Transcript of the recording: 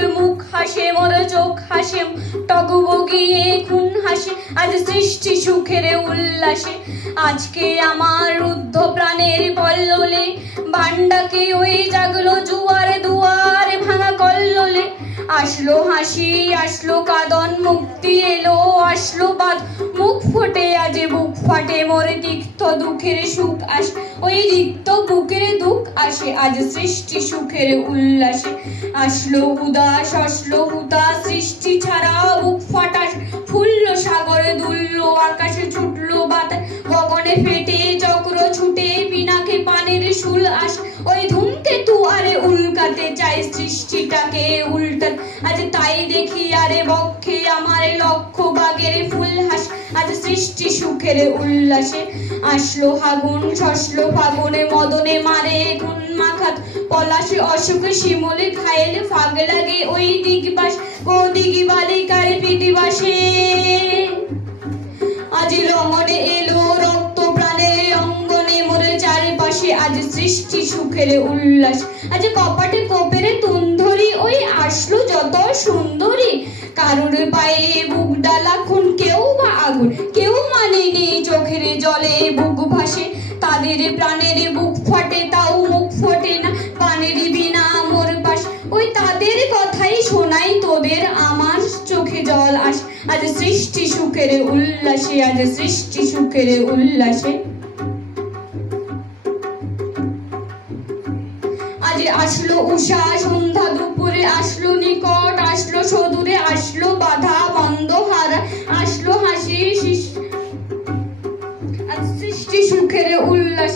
মোর মুখ হাসে, মোর চোখ হাসে, টগবগিয়ে খুন হাসে, আজ সৃষ্টি সুখের উল্লাসে। আজকে আমার রুদ্ধ প্রাণের পল্ললে ভান্ডাকে ওই জাগলো জুয়ারে দুয়ারে ভাঙা কল্লোলে। আসলো হাসি, আসলো কাঁদন, মুক্তি এলো, আসলো বাদ, মুখ ফোটে আজ বুক ফাটে, মোর তিক্ত দুঃখের সুখ আসে, ওই তিক্ত বুকের দুঃখ আসে আজ সৃষ্টি সুখের উল্লাসে। আসলো উদাস, আসলো হুতাশ, সৃষ্টি ছাড়া বুক ফাটাস, ফুললো সাগর, দুললো আকাশে, ছুটলো বাতাস, গগনে ফেটে চক্র ছুটে, পিনাকে পানের শুল আস, ওই ধূমকেতু আরে উল্কাতে চাই সৃষ্টিটাকে উল্টান। আজ তাই দেখি আরে বক্ষে আমার লক্ষ বাগের ফুল হাস, আজ সৃষ্টি সুখের উল্লাসে। আসলো ফাগুন, শসলো ফাগুনে, মদনে মারে গুণ মাখাত, পলাশে অশোকে শিমলে খাইলে ফাগ লাগে, ওই দিগবাস ও দিগি বালিকার পিদিবাসে। আজ রঙনে এলো রক্ত প্রাণে অঙ্গনে, মোরে চারিপাশে আজ সৃষ্টি সুখের উল্লাস। আজ কপাটে কোপের তুন্ধরি, ওই আসলো যত সুন্দরী, কারুর পায়ে বুক ডালা খুন, কেউ বা আগুন, কেউ মানেনি চোখের জলে বুক ভাসে, তাদের প্রাণের বুক ফাটে তাও মুখ ফোটে না, পানের বিনা মোর পাশ, ওই তাদের কথাই শোনাই তোদের আমার চোখে জল আসে, আজ সৃষ্টি সুখের উল্লাসে, আজ সৃষ্টি সুখের উল্লাসে। আজ আসলো উষা সন্ধ্যা দুপুরে, আসলো নিকট, আসলো সদূরে, আসলো বাধা বন্ধ হারা, আসলো হাসি, আজ সৃষ্টি সুখের উল্লাস।